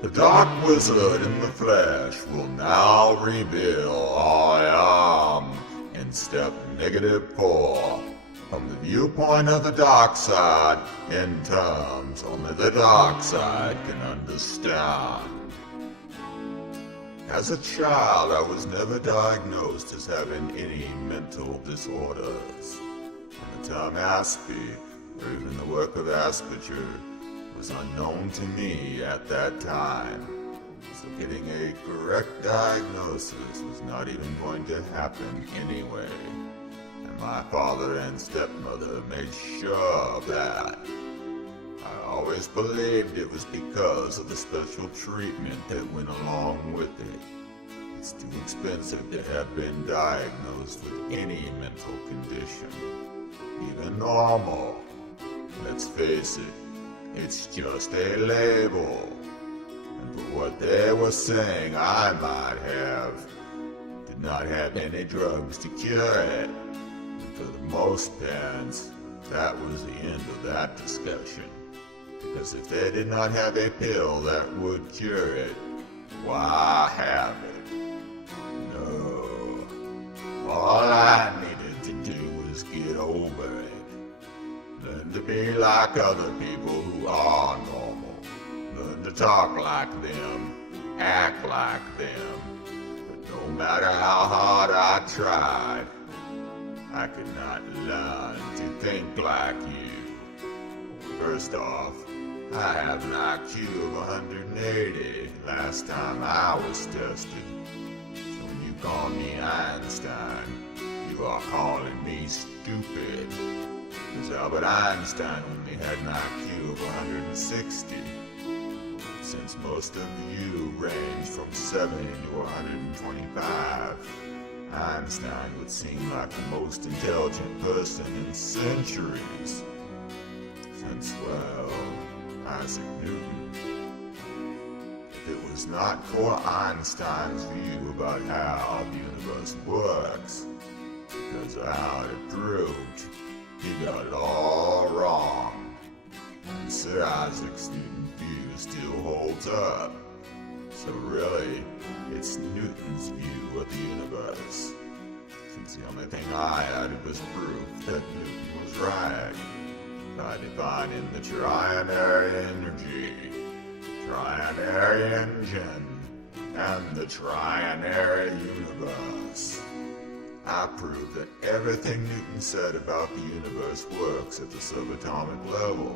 The Dark Wizzard in the flesh will now reveal I am in step -4 from the viewpoint of the dark side in terms only the dark side can understand. As a child, I was never diagnosed as having any mental disorders. And the term Aspie, or even the work of Asperger, was unknown to me at that time. So getting a correct diagnosis was not even going to happen anyway. And my father and stepmother made sure of that. I always believed it was because of the special treatment that went along with it. It's too expensive to have been diagnosed with any mental condition, even normal. Let's face it, it's just a label. And for what they were saying I might have, did not have any drugs to cure it. And for the most parents, that was the end of that discussion. Because if they did not have a pill that would cure it, why have it? No. All I needed to do was get over it. Learn to be like other people who are normal. Learn to talk like them, act like them. But no matter how hard I tried, I could not learn to think like you. First off, I have an IQ of 180 last time I was tested. So when you call me Einstein, you are calling me stupid. Because Albert Einstein only had an IQ of 160. Since most of you range from 70 to 125, Einstein would seem like the most intelligent person in centuries. Since, well, Isaac Newton. If it was not for Einstein's view about how the universe works, because of how it proved, he got it all wrong. And Sir Isaac Newton's view still holds up. So really, it's Newton's view of the universe. Since the only thing I had was proof that Newton was right. By defining the trinary energy, trinary engine, and the trinary universe. I proved that everything Newton said about the universe works at the subatomic level,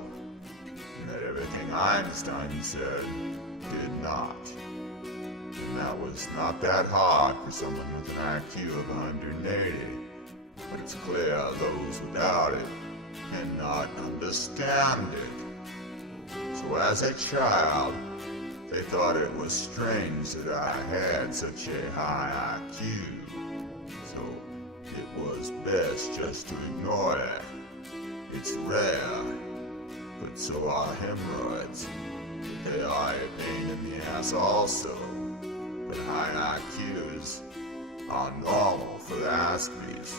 and that everything Einstein said did not. And that was not that hard for someone with an IQ of 180, but it's clear those without it cannot understand it. So as a child, they thought it was strange that I had such a high IQ. So it was best just to ignore it. It's rare, but so are hemorrhoids. They are a pain in the ass also. But high IQs are normal for the Aspies,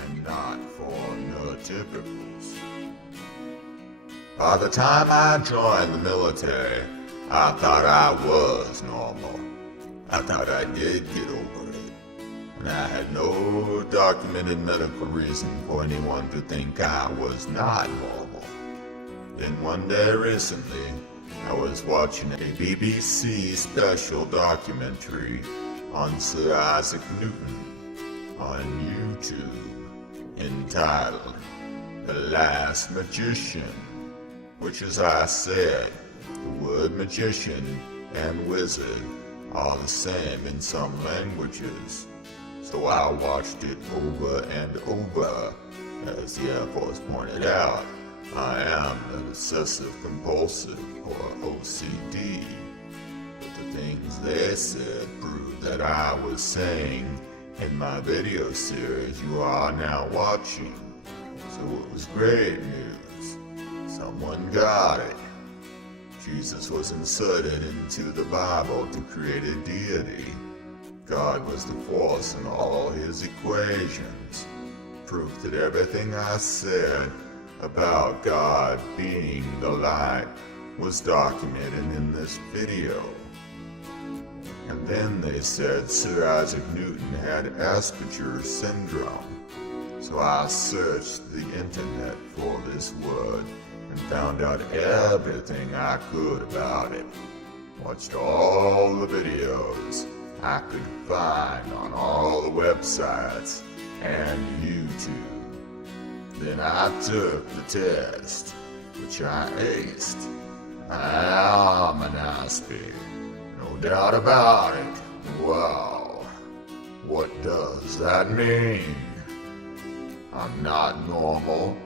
and not for neurotypicals. By the time I joined the military, I thought I was normal. I thought I did get over it. And I had no documented medical reason for anyone to think I was not normal. Then one day recently, I was watching a BBC special documentary on Sir Isaac Newton on YouTube, entitled The Last Magician, which, as I said, the word magician and wizard are the same in some languages. So I watched it over and over. As the Air Force pointed out, I am an obsessive compulsive, or OCD. But the things they said proved that I was saying in my video series you are now watching. So it was great news. Someone got it. Jesus was inserted into the Bible to create a deity. God was the force in all his equations. Proof that everything I said about God being the light was documented in this video. And then they said Sir Isaac Newton had Asperger syndrome. So I searched the internet for this word and found out everything I could about it. Watched all the videos I could find on all the websites and YouTube. Then I took the test, which I aced. I am an Aspie, no doubt about it. Well, what does that mean? I'm not normal,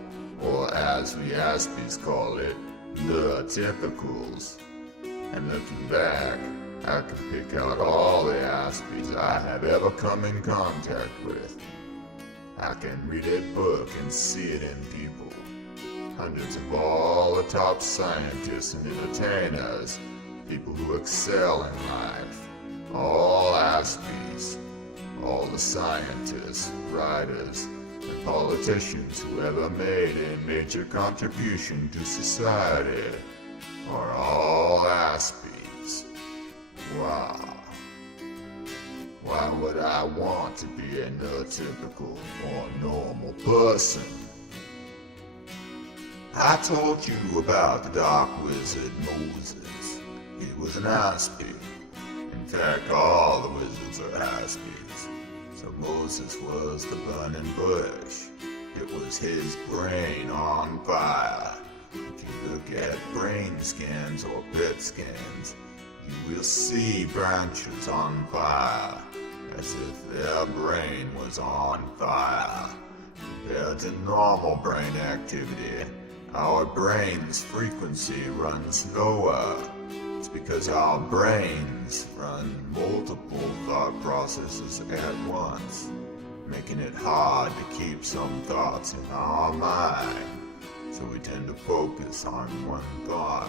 or as we Aspies call it, the typicals. And looking back, I can pick out all the Aspies I have ever come in contact with. I can read a book and see it in people. Hundreds of all the top scientists and entertainers, people who excel in life, all Aspies, all the scientists, writers, and politicians who ever made a major contribution to society are all Aspies. Wow. Why would I want to be a neurotypical or normal person? I told you about the Dark Wizzard Moses. He was an Aspie. In fact, all the wizards are Aspies. So Moses was the burning bush. It was his brain on fire. If you look at brain scans or PET scans, you will see branches on fire, as if their brain was on fire. Compared to normal brain activity, our brain's frequency runs lower. It's because our brains run multiple thought processes at once, making it hard to keep some thoughts in our mind. So we tend to focus on one thought,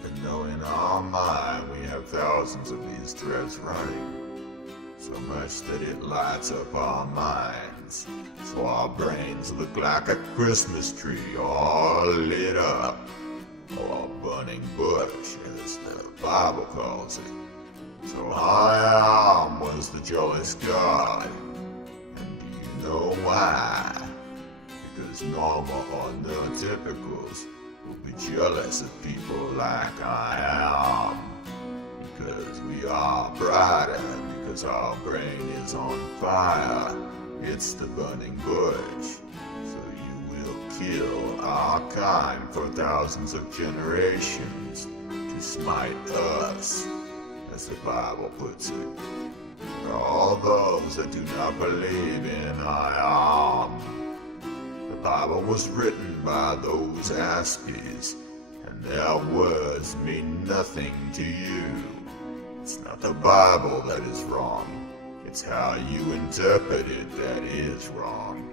even though in our mind we have thousands of these threads running, so much that it lights up our minds, so our brains look like a Christmas tree all lit up, or a burning bush, as the Bible calls it. So I am was the jealous God, and do you know why? Because normal or neurotypicals will be jealous of people like I am. Because we are brighter, because our brain is on fire. It's the burning bush. So you will kill our kind for thousands of generations to smite us, as the Bible puts it. For all those that do not believe in I am, the Bible was written by those Aspies, and their words mean nothing to you. It's not the Bible that is wrong. It's how you interpret it that is wrong.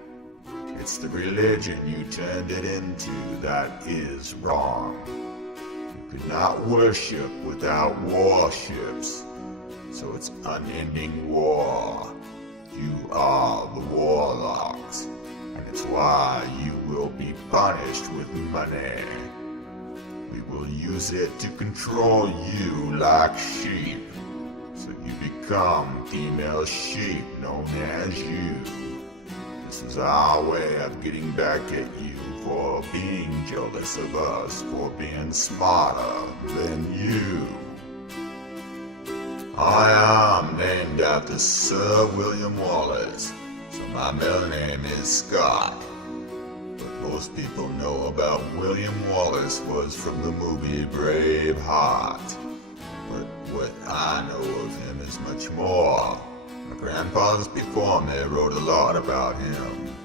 It's the religion you turned it into that is wrong. You could not worship without warships, so it's unending war. You are the warlocks. And it's why you will be punished with money. We will use it to control you like sheep, so you become female sheep known as you. This is our way of getting back at you for being jealous of us, for being smarter than you. I am named after Sir William Wallace. So my middle name is Scott. What most people know about William Wallace was from the movie Braveheart. But what I know of him is much more. My grandfathers before me wrote a lot about him.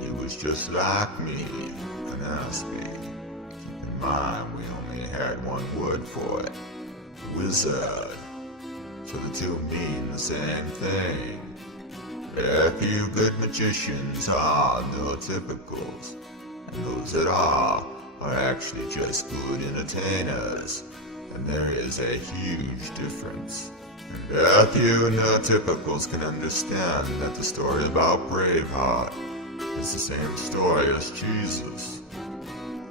He was just like me, an Aspie. Keep in mind we only had one word for it, wizard. So the two mean the same thing. A few good magicians are neurotypicals, and those that are actually just good entertainers, and there is a huge difference. And a few neurotypicals can understand that the story about Braveheart is the same story as Jesus.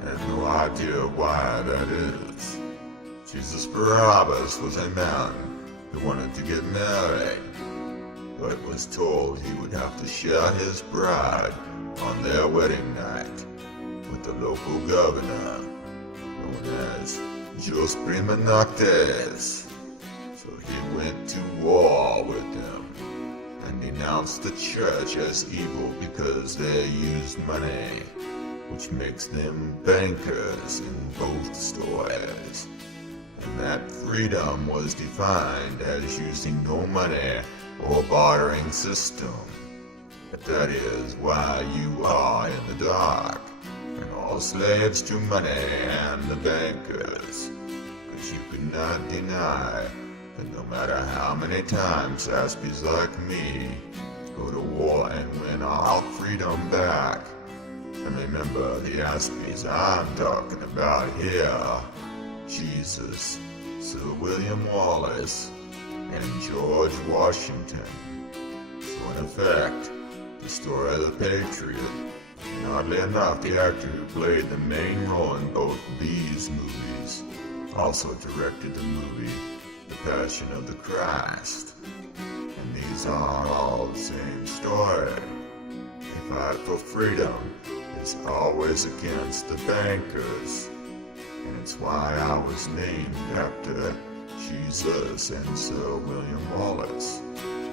And though I idea why that is. Jesus Barabbas was a man who wanted to get married, but was told he would have to share his bride on their wedding night with the local governor, known as Jos Prima Noctes. So he went to war with them and denounced the church as evil because they used money, which makes them bankers in both stories. And that freedom was defined as using no money or bartering system. But that is why you are in the dark, and all slaves to money and the bankers. Because you could not deny that no matter how many times Aspies like me go to war and win our freedom back, and remember the Aspies I'm talking about here, Jesus, Sir William Wallace, and George Washington. So in effect, the story of the Patriot, and oddly enough, the actor who played the main role in both these movies also directed the movie The Passion of the Christ. And these are all the same story. The fight for freedom is always against the bankers. And it's why I was named after Jesus and Sir William Wallace.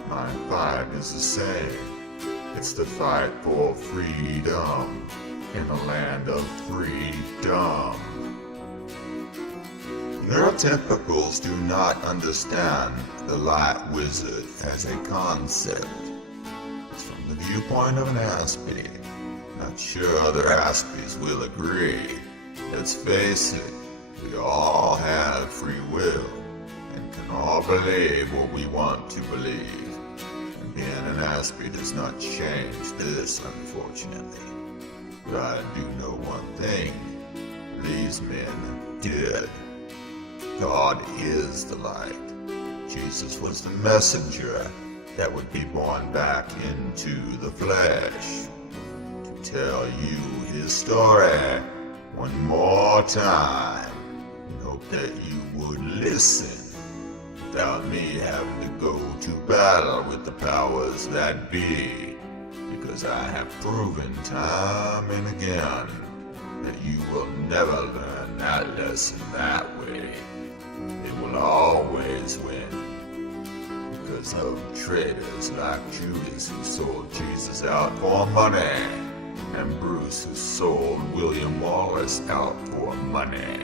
My fight is the same. It's the fight for freedom in the land of freedom. Neurotypicals do not understand the Dark Wizzard as a concept. It's from the viewpoint of an Aspie. Not sure other Aspies will agree. Let's face it, we all have free will and can all believe what we want to believe. And being an Aspie does not change this, unfortunately. But I do know one thing. These men did. God is the light. Jesus was the messenger that would be born back into the flesh to tell you his story one more time, and hope that you would listen without me having to go to battle with the powers that be, because I have proven time and again that you will never learn that lesson that way. It will always win, because of traitors like Judas who sold Jesus out for money, and Bruce who sold William Wallace out for money,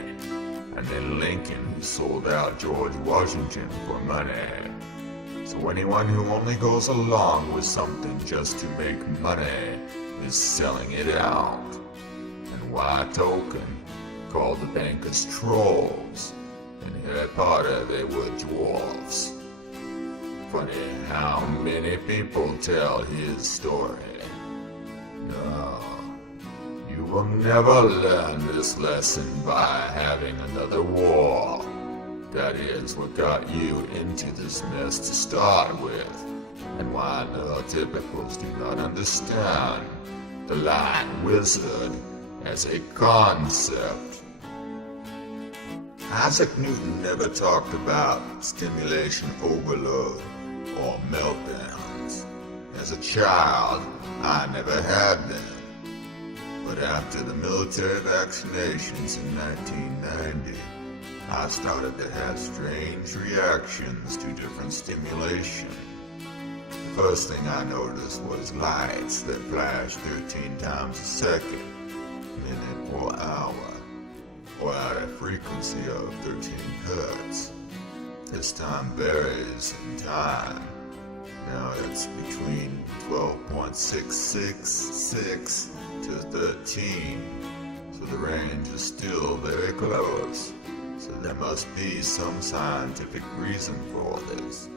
and then Lincoln who sold out George Washington for money. So anyone who only goes along with something just to make money is selling it out. And why token called the bankers trolls, and Harry Potter they were dwarfs. Funny how many people tell his story. No, you will never learn this lesson by having another war. That is what got you into this mess to start with, and why neurotypicals do not understand the Dark Wizzard as a concept. Isaac Newton never talked about stimulation overload or meltdowns. As a child, I never had them. But after the military vaccinations in 1990, I started to have strange reactions to different stimulation. The first thing I noticed was lights that flashed 13 times a second, minute or hour, or at a frequency of 13 hertz. This time varies in time. Now it's between 12.666 to 13, so the range is still very close. So there must be some scientific reason for this,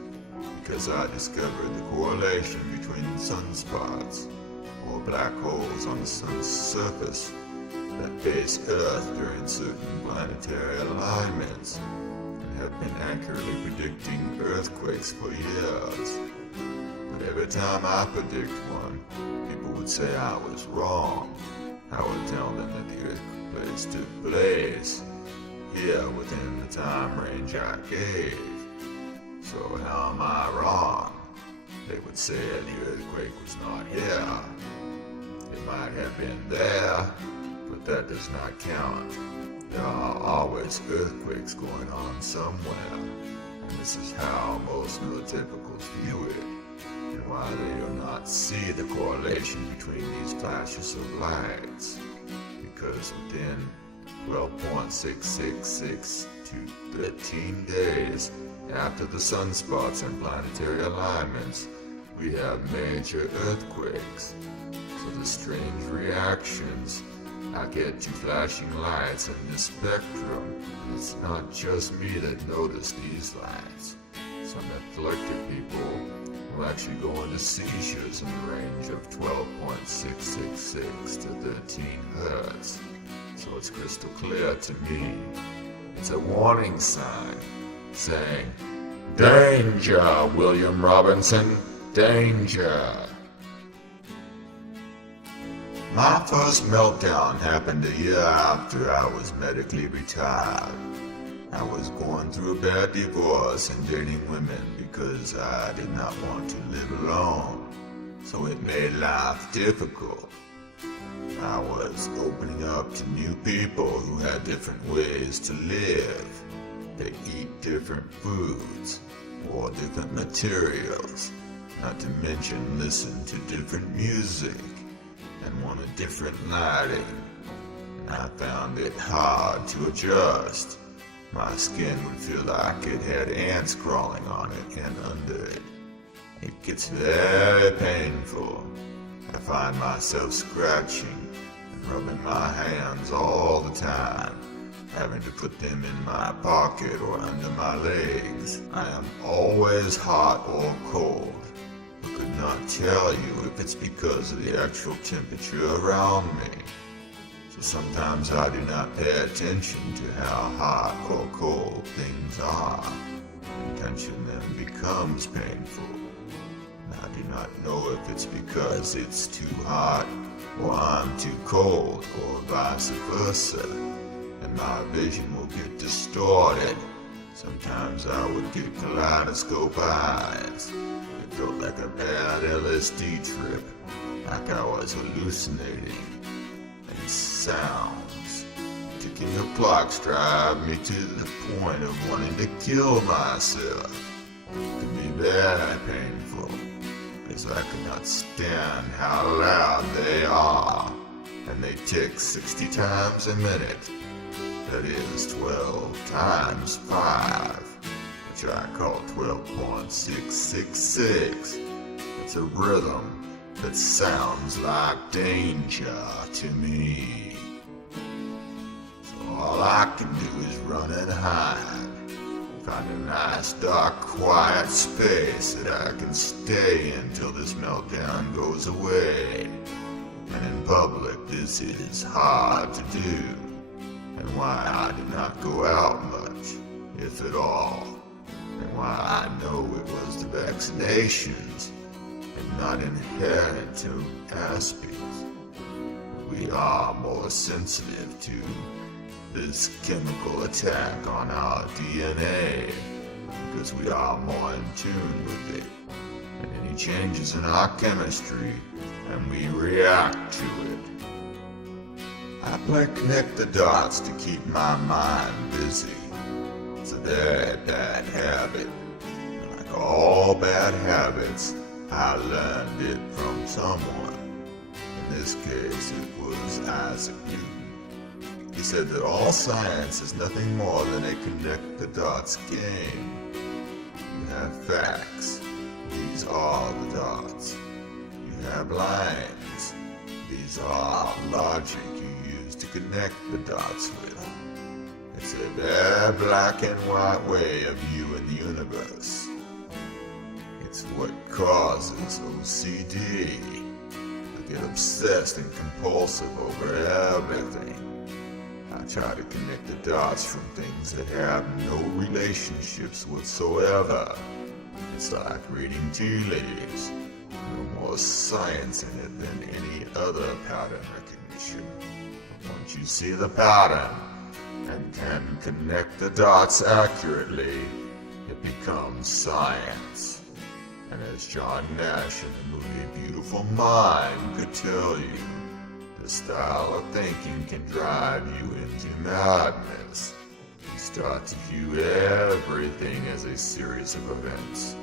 because I discovered the correlation between sunspots, or black holes on the sun's surface, that face Earth during certain planetary alignments, and have been accurately predicting earthquakes for years. But every time I predict one, people would say I was wrong, I would tell them that the earthquakes took place here within the time range I gave. So how am I wrong? They would say the earthquake was not here. It might have been there, but that does not count. There are always earthquakes going on somewhere, and this is how most neurotypicals view it, and why they do not see the correlation between these flashes of lights. Because within 12.666 to 13 days after the sunspots and planetary alignments, we have major earthquakes. So the strange reactions I get to flashing lights in this spectrum, it's not just me that notice these lights. Some epileptic people will actually go into seizures in the range of 12.666 to 13 hertz. So it's crystal clear to me. It's a warning sign saying, "Danger, William Robinson, danger." My first meltdown happened a year after I was medically retired. I was going through a bad divorce and dating women because I did not want to live alone, so it made life difficult. I was opening up to new people who had different ways to live. They eat different foods or different materials, not to mention listen to different music and wanted different lighting. And I found it hard to adjust. My skin would feel like it had ants crawling on it and under it. It gets very painful. I find myself scratching and rubbing my hands all the time, having to put them in my pocket or under my legs. I am always hot or cold. I could not tell you if it's because of the actual temperature around me. So sometimes I do not pay attention to how hot or cold things are. And touching them becomes painful. And I do not know if it's because it's too hot or I'm too cold or vice versa. And my vision will get distorted. Sometimes I would get kaleidoscope eyes. It felt like a bad LSD trip, like I was hallucinating. And sounds, ticking of clocks drive me to the point of wanting to kill myself. It can be very painful, because I cannot stand how loud they are. And they tick 60 times a minute. That is 12 times 5, which I call 12.666. It's a rhythm that sounds like danger to me. So all I can do is run and hide, find a nice, dark, quiet space that I can stay in till this meltdown goes away. And in public, this is hard to do. And why I did not go out much, if at all, and why I know it was the vaccinations and not inherent to Aspies. We are more sensitive to this chemical attack on our DNA because we are more in tune with it and any changes in our chemistry, and we react to it. I play connect the dots to keep my mind busy. It's a very bad habit. Like all bad habits, I learned it from someone. In this case, it was Isaac Newton. He said that all science is nothing more than a connect the dots game. You have facts. These are the dots. You have lines. These are logic you use to connect the dots with. It's a very black and white way of viewing the universe. It's what causes OCD to get obsessed and compulsive over everything. I try to connect the dots from things that have no relationships whatsoever. It's like reading tea leaves. No more science in it than any other pattern recognition. recognition. Once you see the pattern and can connect the dots accurately, it becomes science. And as John Nash in the movie Beautiful Mind could tell you, this style of thinking can drive you into madness. You start to view everything as a series of events.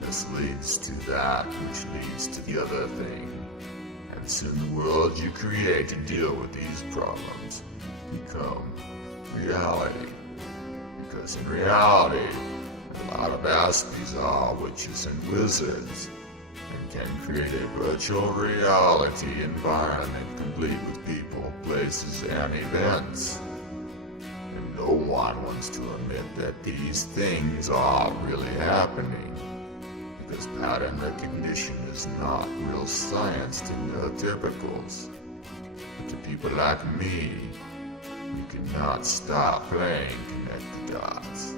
This leads to that which leads to the other thing. And soon the world you create to deal with these problems become reality. Because in reality, a lot of Aspies are witches and wizards, and can create a virtual reality environment complete with people, places, and events. And no one wants to admit that these things are really happening, because pattern recognition is not real science to neurotypicals. But to people like me, we cannot stop playing connect the dots.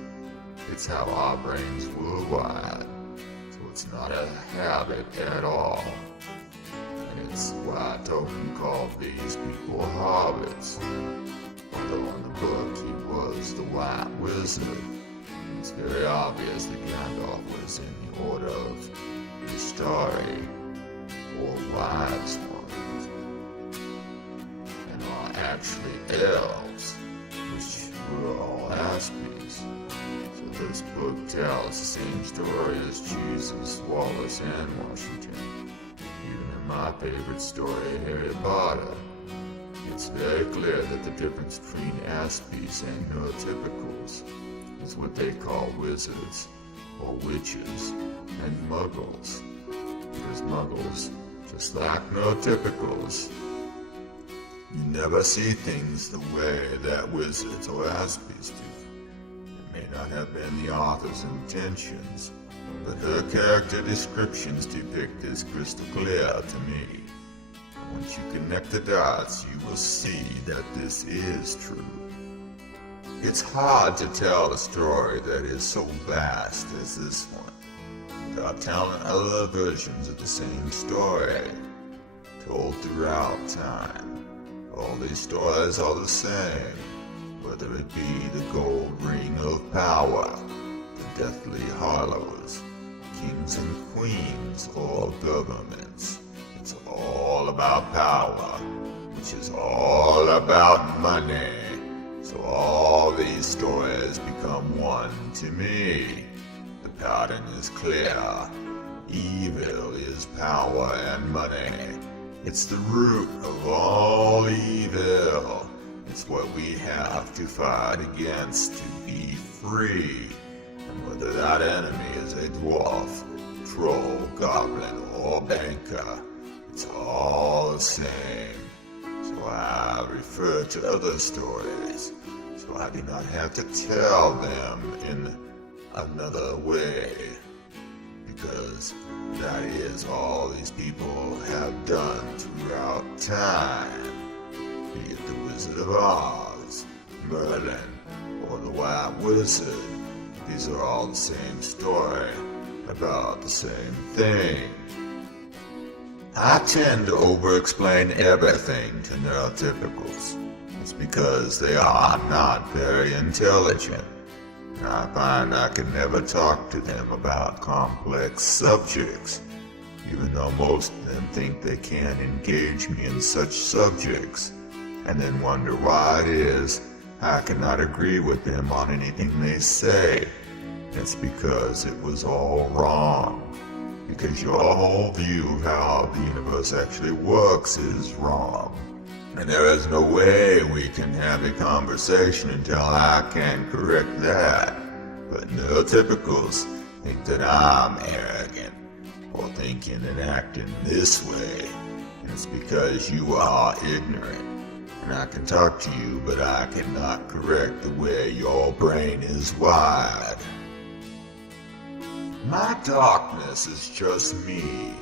It's how our brains were wired, so it's not a habit at all. And it's why Tolkien called these people hobbits. Although in the book he was the White Wizard, it's very obvious that Gandalf was in the order of the Starry, or wise ones, and are actually elves, which were all Aspies. So this book tells the same story as Jesus, Wallace, and Washington. Even in my favorite story, Harry Potter, it's very clear that the difference between Aspies and neurotypicals is what they call wizards, or witches, and muggles. Because muggles, just like neurotypicals, you never see things the way that wizards or Aspies do. It may not have been the author's intentions, but her character descriptions depict this crystal clear to me. Once you connect the dots, you will see that this is true. It's hard to tell a story that is so vast as this one, without telling other versions of the same story, told throughout time. All these stories are the same, whether it be the gold ring of power, the deathly hollows, kings and queens, or governments. It's all about power, which is all about money. So all these stories become one to me. The pattern is clear. Evil is power and money. It's the root of all evil. It's what we have to fight against to be free. And whether that enemy is a dwarf, troll, goblin, or banker, it's all the same. So I refer to other stories, so I do not have to tell them in another way, because that is all these people have done throughout time. Be it the Wizard of Oz, Merlin, or the White Wizard, these are all the same story about the same thing. I tend to over-explain everything to neurotypicals. It's because they are not very intelligent. And I find I can never talk to them about complex subjects, even though most of them think they can engage me in such subjects, and then wonder why it is I cannot agree with them on anything they say. It's because it was all wrong. Because your whole view of how the universe actually works is wrong. And there is no way we can have a conversation until I can correct that. But neurotypicals think that I'm arrogant, or thinking and acting this way. And it's because you are ignorant. And I can talk to you, but I cannot correct the way your brain is wired. My darkness is just me.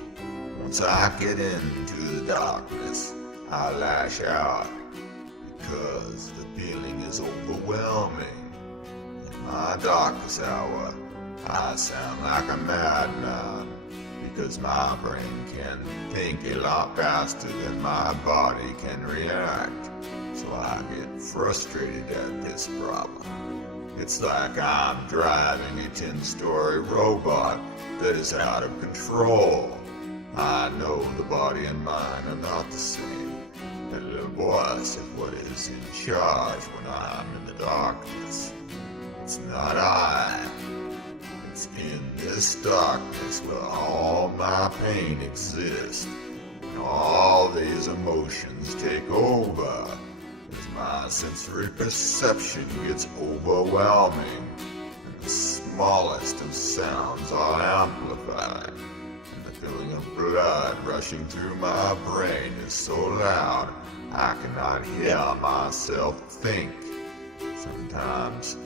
Once I get into the darkness, I lash out, because the feeling is overwhelming. In my darkest hour, I sound like a madman, because my brain can think a lot faster than my body can react. So I get frustrated at this problem. It's like I'm driving a 10-story robot that is out of control. I know the body and mind are not the same. That little voice is what is in charge when I'm in the darkness. It's not I. It's in this darkness where all my pain exists, and all these emotions take over. As my sensory perception gets overwhelming, and the smallest of sounds are amplified, and the feeling of blood rushing through my brain is so loud I cannot hear myself think. Sometimes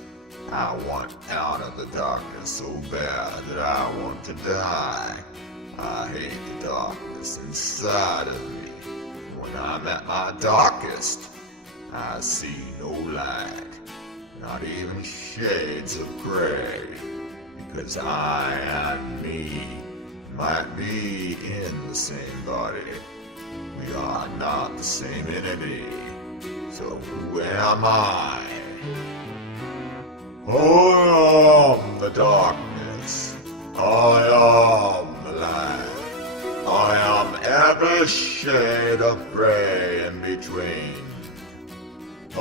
I want out of the darkness so bad that I want to die. I hate the darkness inside of me. When I'm at my darkest, I see no light, not even shades of gray, because I and me might be in the same body. We are not the same entity. So who am I? I am the darkness. I am the light. I am every shade of gray in between. I